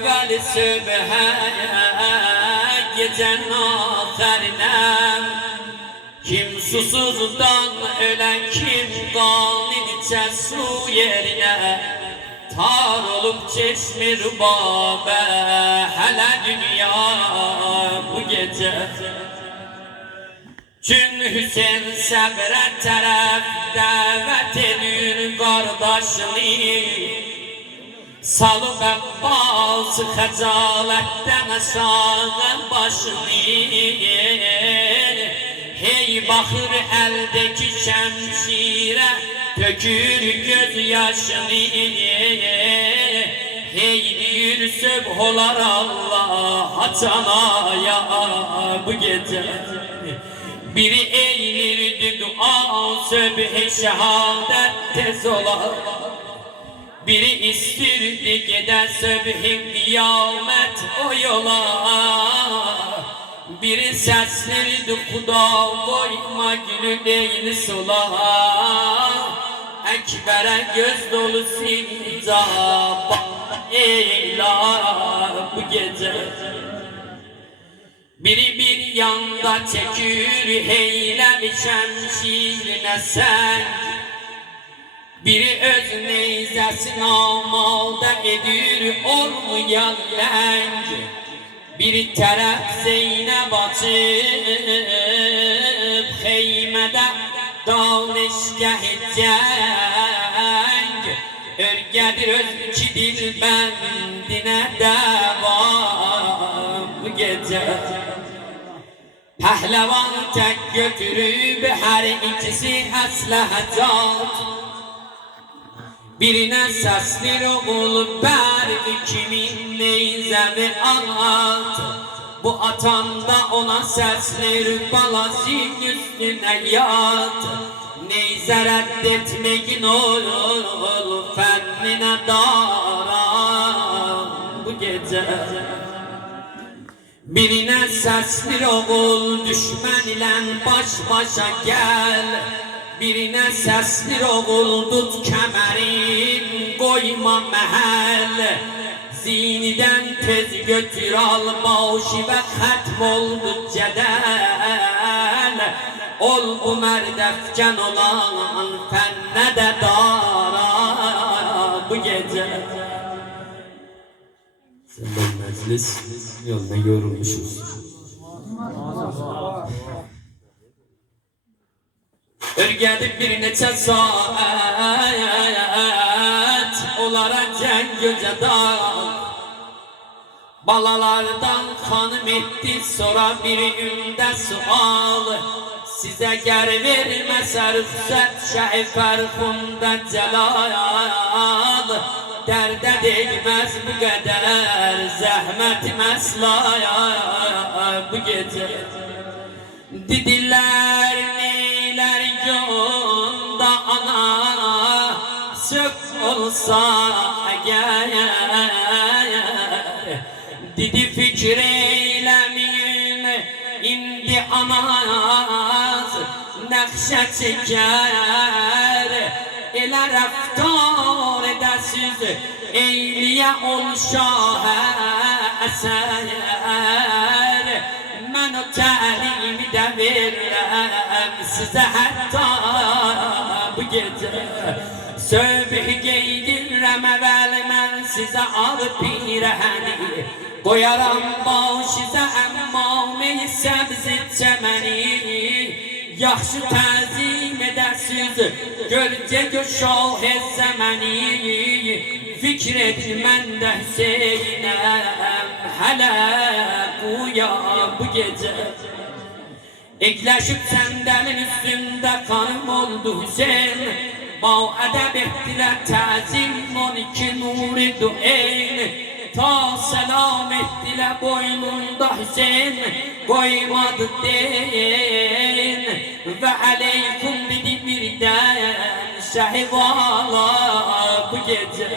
evvel sübhe gecen ahirine. Kim susuzdan ölen, kim kanın içer su yerine. Tar olup çeşmi rubabe hele dünya bu gece. Çün Hüseyin səbrə tərəf dəvət edir qardaşını. Salıb Əbbas xəcalətdən aşağı başını. Hey baxır əldəki şəmşirə, tökür göz yaşını. Hey deyir söbh olar Allah canaya bu gece. Biri eğilirdi dua söbh-i şehadet tez olar. Biri istirdi geder söbh-i kıyamet o yola. Biri seslerdi Xuda koyma gülü değil sola. Ekber'e göz dolu sincap eyla bu gece. Biri bir yanda çekür heylemi şemşirine sen. Biri öz neyzesini amade edir olmayan lenk. Biri tərəf Zeynəb açıb xeymede danışgah cəng. Örgədir öz iki dilbəndinə devam bu gece. Pəhləvan tək götürüb hər ikisi əsləhəcat. Birine səslir oğul bər 2000 neyzəvi at. Bu atanda ona səslir balazin üstünə yat. Neyzə rədd etməgin olur fənninə daran bu gece. Birine səslir oğul düşmən ilə baş başa gəl. Birine səslir oğul tut kəmərin qoyma məhəl. Zinidən tez götür al başı və xətm oldu cədəl. Ol bu mərdəfkən olan fənnə də dara bu gece. Senden meclis yoluna yorulmuşuz. Örgədib bir neçə saat onlara cəng gözə dal. Balalardan xanım etdi sonra bir ümdə sual. Sizə gər verməsə rüxsət şəhi fərxunda cəlal. Dərdə değməz bu qədər zəhmətim əsla bu gece. Didilər neylər yolda ana sök olsa əgər. Didi fikir eyləmin indi anaz nəqşə çəkər. Elə rəftar edəsiz eyliyə ol şahə əsər. Mən o təlimi də verirəm sizə hətta bu gece. Söbh geydirəm əvvəl mən sizə al pirəhəni. Qoyaram başizə əmmame-i səbzi çəməni. Yaxşı təzim edəsiz gölcə şah zəməni. Fikr edin mən də Hüseynəm hələ quya bu gece. Ekləşib səndəlin üstündə kanım oldu Hüseyin. Ba ədəb etdilər təzim 12 nuri dueyn. Ta selam etdilər boynunda Hüseyin qoymadı deyin. Və əleykum dedi birdən şəhvala bu gece.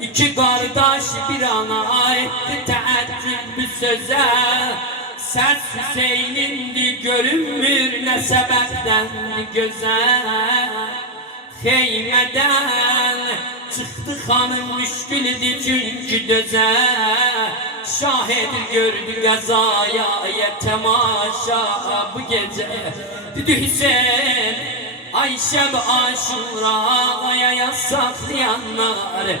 İki qardaş bir ana etdi təəccüb bu sözə. Səs Hüseynindir görünmür nə səbəbdən gözə. Xeymədən Çıktı hanım müşküldü çünkü döze. Şahit gördü gazaya temaşa bu gece. Dedi Hüseyin Ayşe ve Aşura'ya yasaklayanlar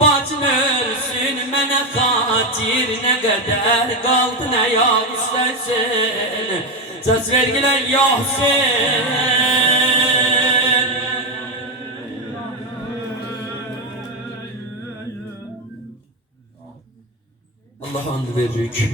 bacın ölsün mene katir ne kadar kaldı ne ya istersin söz vergiler ya Hüseyin. Allah'a and veririk